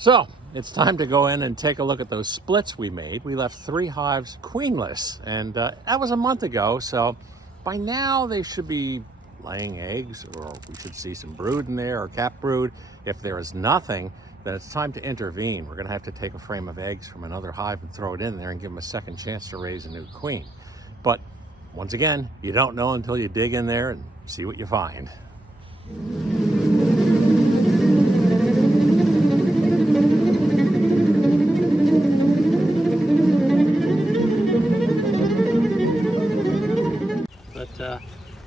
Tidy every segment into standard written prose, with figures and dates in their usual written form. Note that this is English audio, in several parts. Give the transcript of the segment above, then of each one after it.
So it's time to go in and take a look at those splits we made. We left 3 hives queenless, and that was a month ago. So by now they should be laying eggs, or we should see some brood in there, or cap brood. If there is nothing, then it's time to intervene. We're gonna have to take a frame of eggs from another hive and throw it in there and give them a second chance to raise a new queen. But once again, you don't know until you dig in there and see what you find.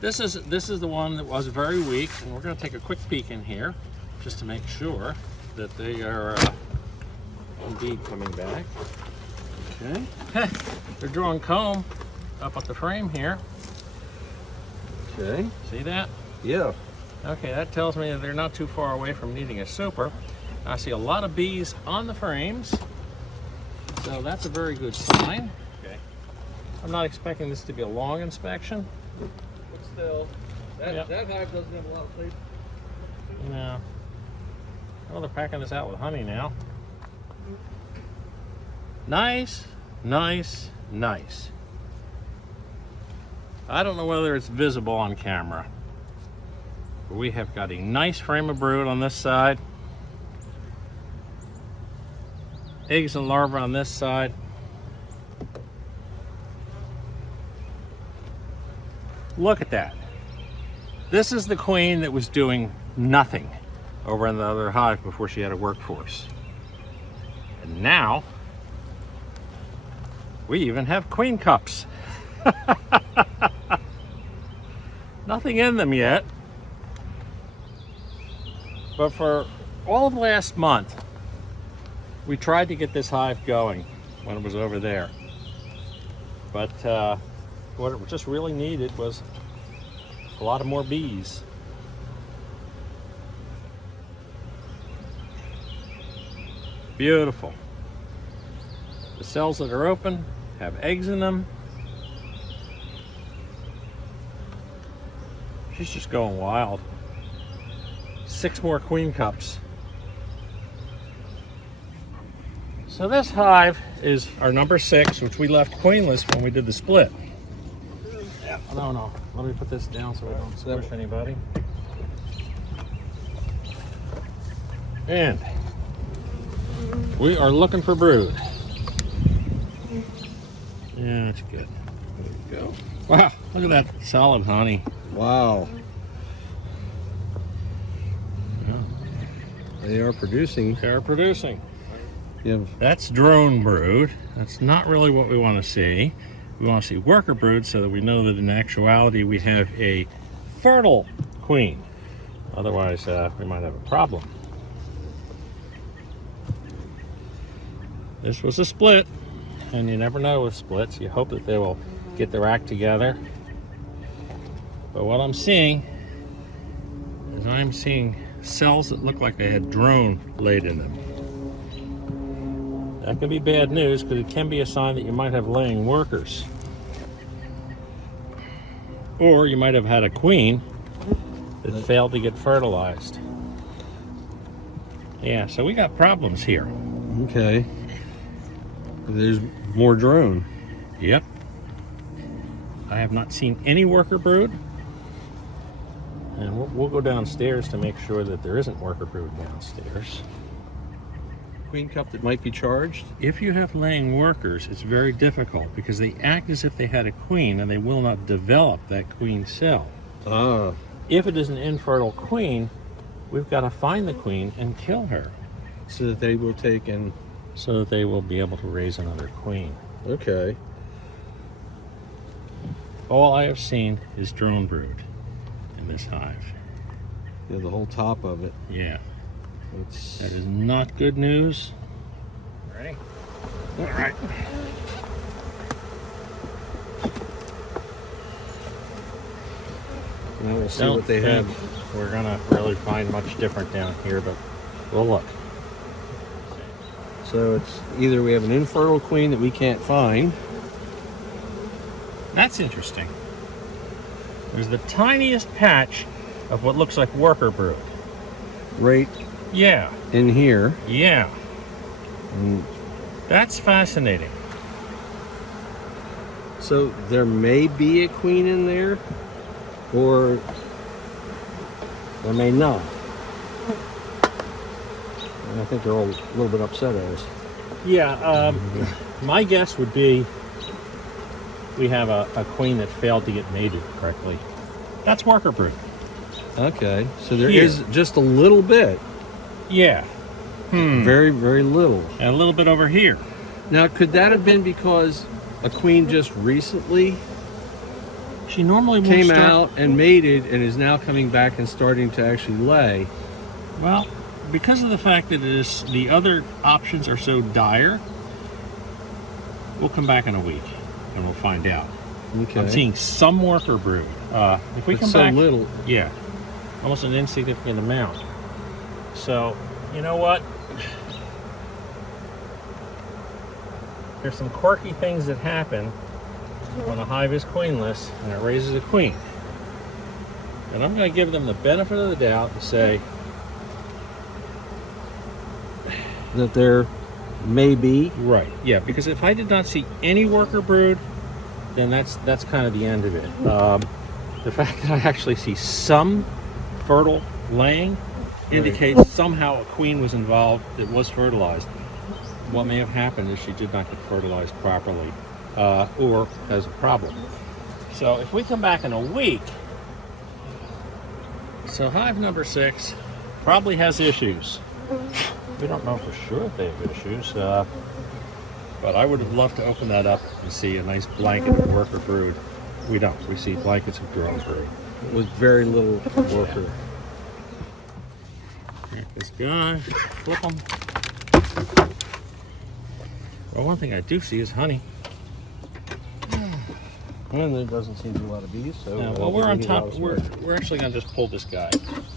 This is the one that was very weak, and we're going to take a quick peek in here just to make sure that they are indeed coming back. Okay. They're drawing comb up at the frame here. Okay. See that? Yeah. Okay, that tells me that they're not too far away from needing a super. I see a lot of bees on the frames, so that's a very good sign. Okay. I'm not expecting this to be a long inspection. But still, that hive doesn't have a lot of place. No. Well, they're packing this out with honey now. Nice, nice, nice. I don't know whether it's visible on camera, but we have got a nice frame of brood on this side. Eggs and larvae on this side. Look at that. This is the queen that was doing nothing over in the other hive before she had a workforce. And now, we even have queen cups. Nothing in them yet. But for all of last month, we tried to get this hive going when it was over there. But what it just really needed was a lot of more bees. Beautiful. The cells that are open have eggs in them. She's just going wild. 6 more queen cups. So this hive is our number 6, which we left queenless when we did the split. No. Let me put this down so we don't squish anybody. And we are looking for brood. Yeah, that's good. There we go. Wow, look at that solid honey. Wow. Yeah. They are producing. They are producing. Yeah. That's drone brood. That's not really what we want to see. We want to see worker brood so that we know that in actuality we have a fertile queen. Otherwise, we might have a problem. This was a split, and you never know with splits. You hope that they will get their act together. But what I'm seeing is I'm seeing cells that look like they had drone laid in them. That could be bad news, because it can be a sign that you might have laying workers. Or you might have had a queen that failed to get fertilized. Yeah, so we got problems here. Okay. There's more drone. Yep. I have not seen any worker brood. And we'll go downstairs to make sure that there isn't worker brood downstairs. Queen cup that might be charged. If you have laying workers, it's very difficult because they act as if they had a queen and they will not develop that queen cell. Ah. If it is an infertile queen, we've got to find the queen and kill her. So that they will take and... So that they will be able to raise another queen. Okay. All I have seen is drone brood in this hive. Yeah, the whole top of it. Yeah. That is not good news. Ready? All right. Now we'll see what they have. We're gonna really find much different down here, but we'll look. So it's either we have an infertile queen that we can't find. That's interesting. There's the tiniest patch of what looks like worker brood. Right Yeah. in here. Yeah. And That's fascinating. so there may be a queen in there, or there may not. And I think they're all a little bit upset at us. Yeah, my guess would be we have a queen that failed to get mated correctly. That's worker brood. Okay, so there Here. is just a little bit. Yeah. Very, very little. And a little bit over here. Now, could that have been because a queen just recently She normally won't came start- out and mated and is now coming back and starting to actually lay? Well, because of the fact that the other options are so dire, we'll come back in a week and we'll find out. Okay. I'm seeing some worker brood. If we It's come so back, little. yeah, almost an insignificant amount. So, you know what? There's some quirky things that happen when a hive is queenless and it raises a queen. And I'm going to give them the benefit of the doubt and say, That there may be. right, yeah, because if I did not see any worker brood, then that's kind of the end of it. The fact that I actually see some fertile laying indicates somehow a queen was involved that was fertilized. What may have happened is she did not get fertilized properly, or has a problem. So if we come back in a week, so hive number 6 probably has issues. We don't know for sure if they have issues, but I would have loved to open that up and see a nice blanket of worker brood. We don't. We see blankets of drone brood. With very little worker. Crack this guy, flip them. Well, one thing I do see is honey. And there doesn't seem to be a lot of bees, so. Now, well, we're on top. We're actually going to just pull this guy.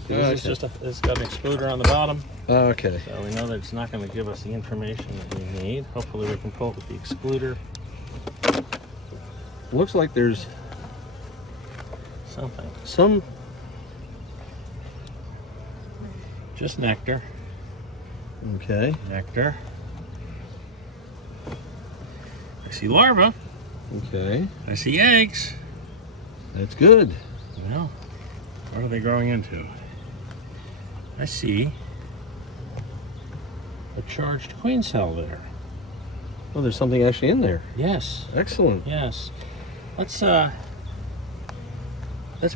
This is just it's got an excluder on the bottom, Okay. so we know that it's not going to give us the information that we need. Hopefully, we can pull it with the excluder. Looks like there's Something. some. Just nectar. Okay. Nectar. I see larvae. Okay. I see eggs. That's good. Well, what are they growing into? I see a charged queen cell there. Oh, there's something actually in there. Yes. Excellent. Yes. Let's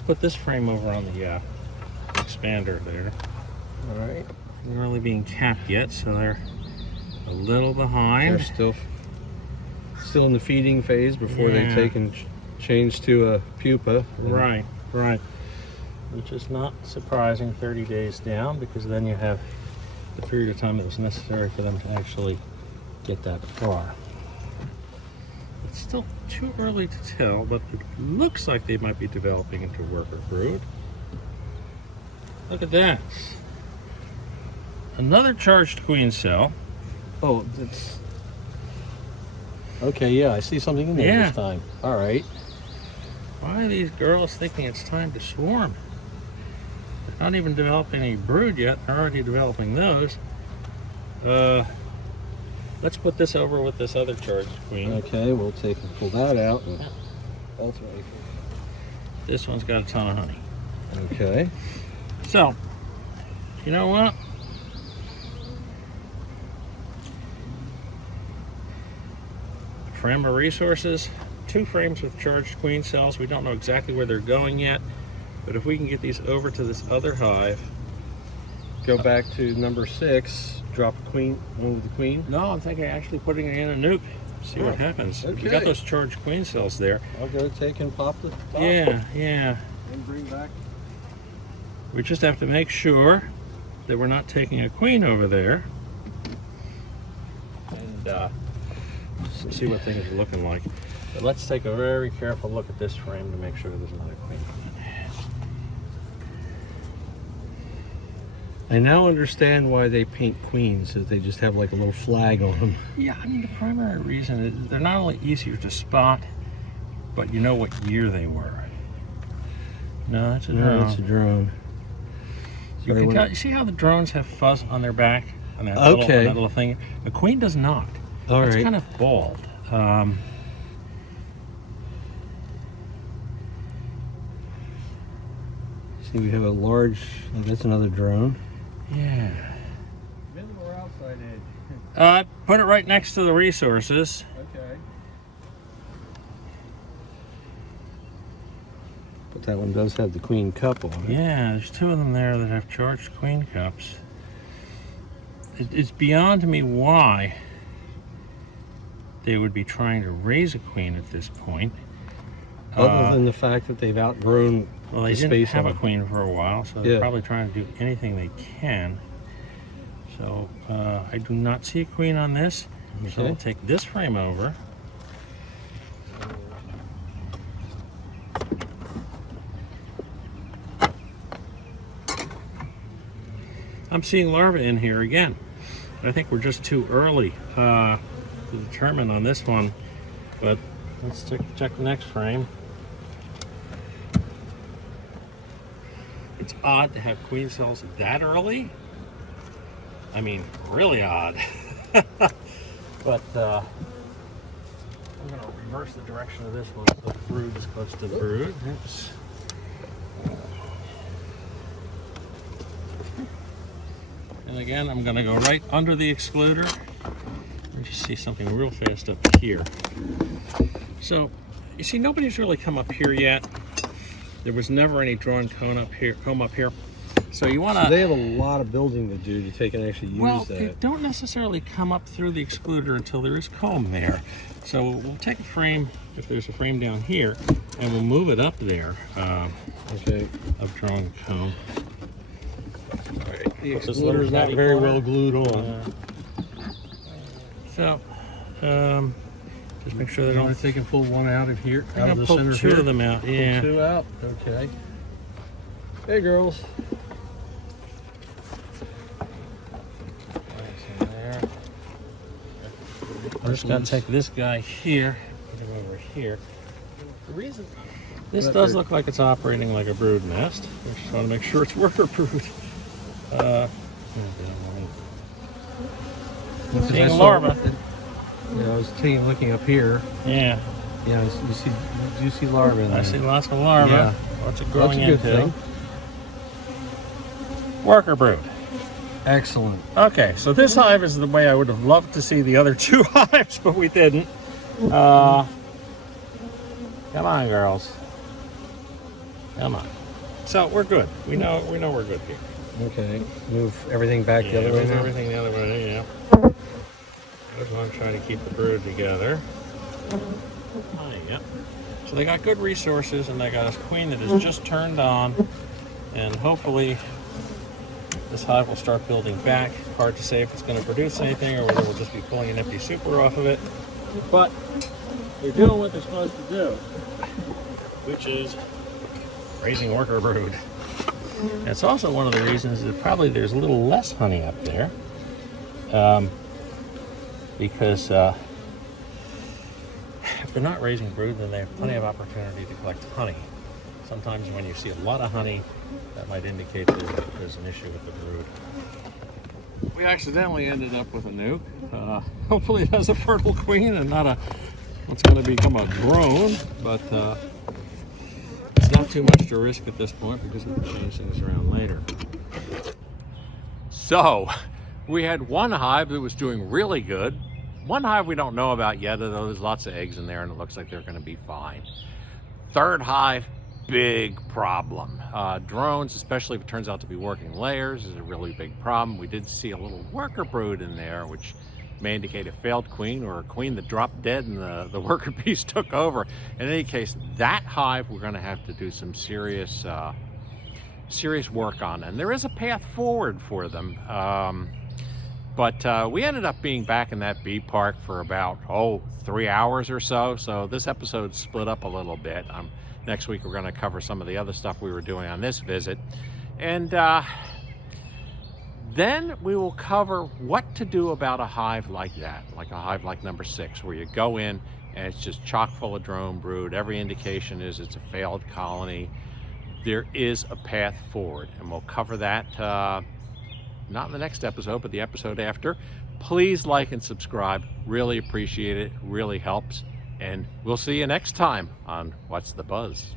put this frame over on the expander there. All right. They're not really being capped yet, so they're a little behind. They're still in the feeding phase before they Yeah. take and change to a pupa. Right, right. Which is not surprising 30 days down, because then you have the period of time that was necessary for them to actually get that far. It's still too early to tell, but it looks like they might be developing into worker brood. Look at that. Another charged queen cell. Oh, it's. Okay, yeah, I see something in there Yeah. this time. All right. Why are these girls thinking it's time to swarm? They're not even developing any brood yet. They're already developing those. Let's put this over with this other charged queen. Okay, we'll take and pull that out. And ultimately. This one's got a ton of honey. Okay. So, you know what? Frame of resources, 2 frames with charged queen cells. We don't know exactly where they're going yet, but if we can get these over to this other hive. Go back to number 6. Drop a queen. One with the queen. No, I'm thinking actually putting it in a nuke. See what happens. Okay. We got those charged queen cells there. I'll go take and pop the top. Yeah, yeah. And bring back. We just have to make sure that we're not taking a queen over there. And see what things are looking like. But let's take a very careful look at this frame to make sure there's not a queen on it. I now understand why they paint queens, that they just have like a little flag on them. Yeah, I mean, the primary reason is they're not only easier to spot, but you know what year they were. No, that's a drone. No, it's a drone. You can tell, you see how the drones have fuzz on their back? on that, Okay. on that little thing. The queen does not. All it's right. kind of bald. See, we have a large, oh, that's another drone. Yeah. Middle or outside edge? Put it right next to the resources. Okay. But that one does have the queen cup on it. Yeah, there's two of them there that have charged queen cups. It's beyond me why they would be trying to raise a queen at this point. Other than the fact that they've outgrown Well, they the didn't space have on a it. queen for a while, so they're Yeah. probably trying to do anything they can. So I do not see a queen on this. So Okay. we'll take this frame over. I'm seeing larvae in here again. I think we're just too early to determine on this one, but let's check the next frame. It's odd to have queen cells that early. I mean, really odd. But I'm going to reverse the direction of this one so the brood is close to the brood. Oops. And again, I'm going to go right under the excluder. And just see something real fast up here. So, you see, nobody's really come up here yet. There was never any drawn comb up here. So you want to. So they have a lot of building to do to take and actually use Well, that. they don't necessarily come up through the excluder until there is comb there. So we'll take a frame, if there's a frame down here, and we'll move it up there Okay. of drawn comb. All right. The Put this excluder's little not catty very corner. well glued on. So, just make sure they You want don't. to take and pull one out of here, I'm out gonna of the pull center two here? of them out. Pull Yeah. two out. Okay. Hey, girls. There. I'm just gonna take this guy here, put him over here. The reason. This But does they're- look like it's operating like a brood nest. I just want to make sure it's worker brood. Seeing larva. Yeah, I was looking up here. Yeah, Yeah, you see larvae in there. I see lots of larvae. Yeah. What's it That's growing a good into? thing. Worker brood. Excellent. Okay, so this hive is the way I would have loved to see the other two hives, but we didn't. Come on, girls. Come on. So we're good. We know we're good here. Okay. Move everything back the other way move now. everything the other way, yeah. I just want to try to keep the brood together. There you go. So they got good resources, and they got a queen that is just turned on, and hopefully this hive will start building back. Hard to say if it's going to produce anything or whether we'll just be pulling an empty super off of it. But they're doing what they're supposed to do, which is raising worker brood. That's also one of the reasons that probably there's a little less honey up there. Because if they're not raising brood, then they have plenty of opportunity to collect honey. Sometimes when you see a lot of honey, that might indicate that there's an issue with the brood. We accidentally ended up with a nuke. Hopefully it has a fertile queen and not what's going to become a drone, but it's not too much to risk at this point because we can change things around later. So, we had one hive that was doing really good. One hive we don't know about yet, although there's lots of eggs in there and it looks like they're going to be fine. Third hive, big problem. Drones, especially if it turns out to be working layers, is a really big problem. We did see a little worker brood in there, which may indicate a failed queen or a queen that dropped dead and the worker bees took over. In any case, that hive we're going to have to do some serious work on, and there is a path forward for them. But we ended up being back in that bee park for about 3 hours or so. So this episode split up a little bit. Next week we're going to cover some of the other stuff we were doing on this visit, and then we will cover what to do about a hive like that, like a hive like number 6, where you go in and it's just chock full of drone brood. Every indication is it's a failed colony. There is a path forward, and we'll cover that not in the next episode, but the episode after. Please like and subscribe. Really appreciate it. Really helps. And we'll see you next time on What's the Buzz.